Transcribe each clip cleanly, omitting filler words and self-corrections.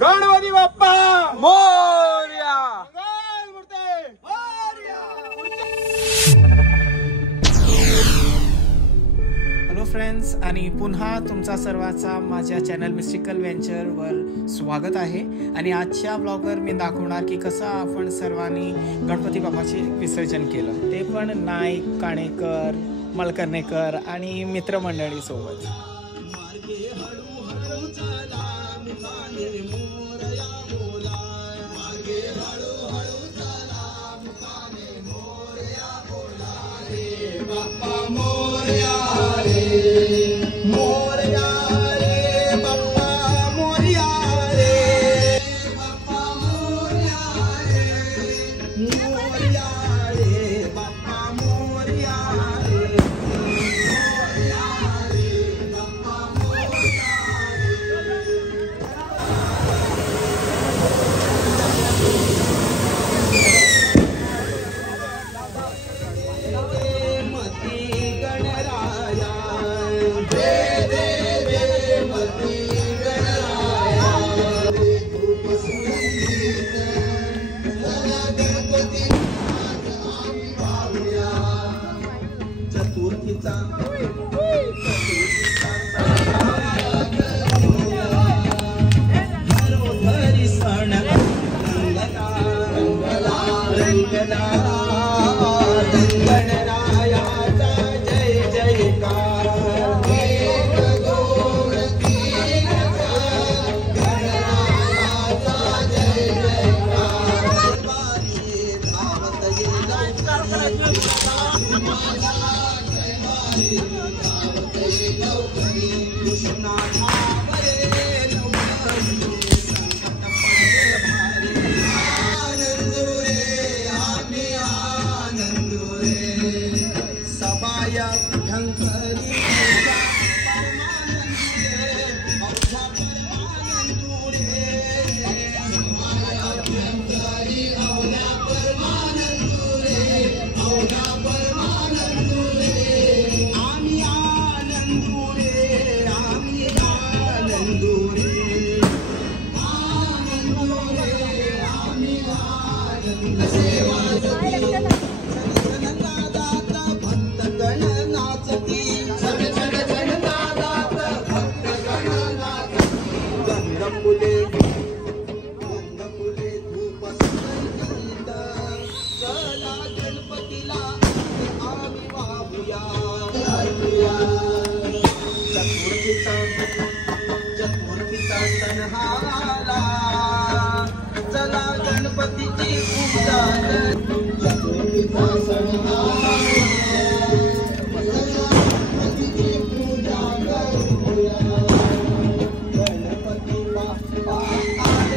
Ganpati Bappa Morya. Hello friends, आणि पुन्हा तुमचा सर्वांचा माझ्या चॅनल मिस्टिकल व्हेंचरवर स्वागत आहे. आणि आजच्या ब्लॉगवर मी दाखवणार की कसं आपण सर्वांनी गणपती बाप्पाचे विसर्जन केलं, ते पण नाईक, काणेकर, मलकर्णेकर आणि मित्रमंडळीसोबत.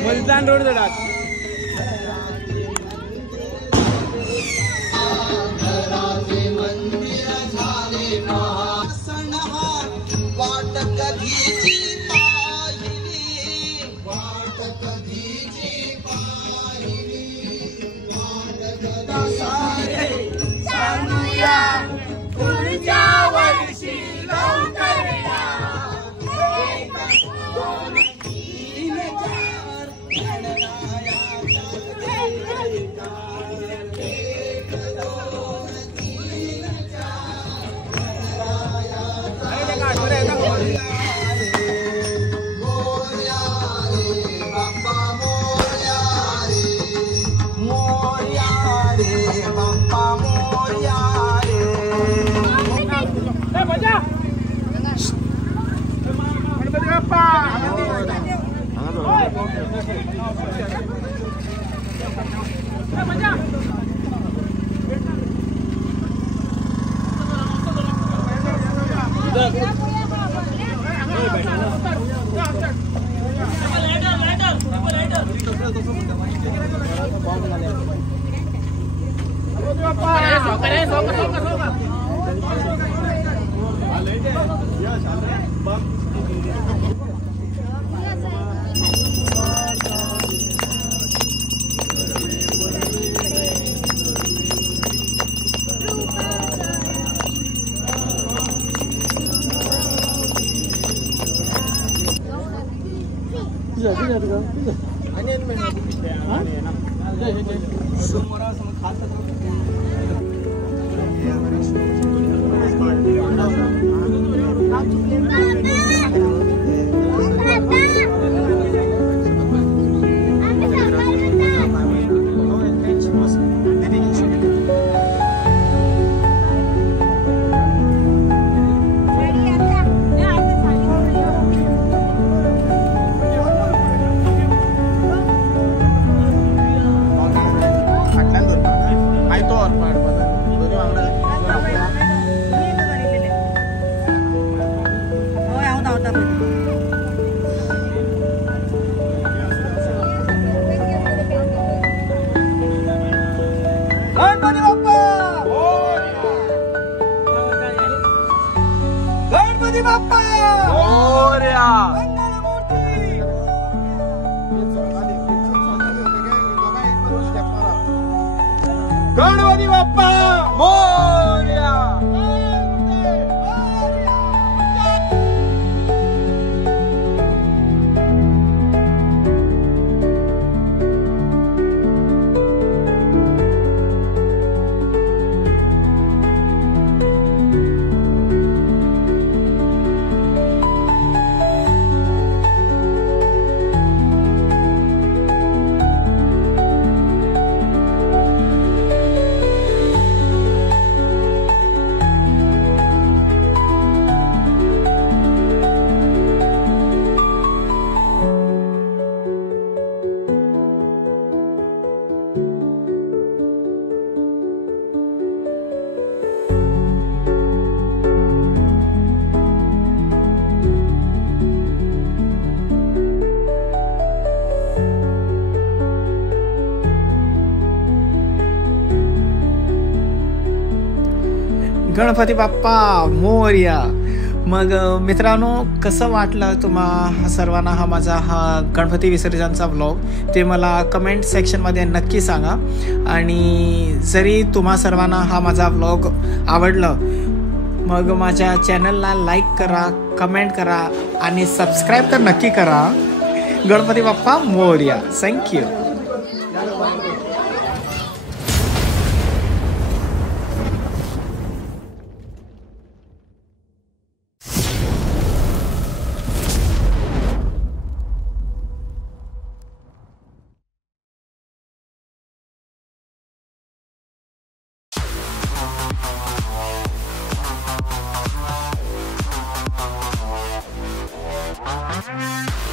मुलतान रोड जोडात गणपती बाप्पा गणपती बाप्पा मोरया. गणपती बाप्पा मोरया. गणपती बाप्पा मोरया. मग मित्रांनो, कसं वाटलं तुम्हा सर्वांना हा गणपती विसर्जनचा व्लॉग ते मला कमेंट सेक्शनमध्ये नक्की सांगा. आणि जरी तुम्हा सर्वांना हा माझा व्लॉग आवडलं मग माझ्या चॅनलला लाईक करा, कमेंट करा आणि सबस्क्राईब तर नक्की करा. Ganpati Bappa Morya. Thank you. Thank you.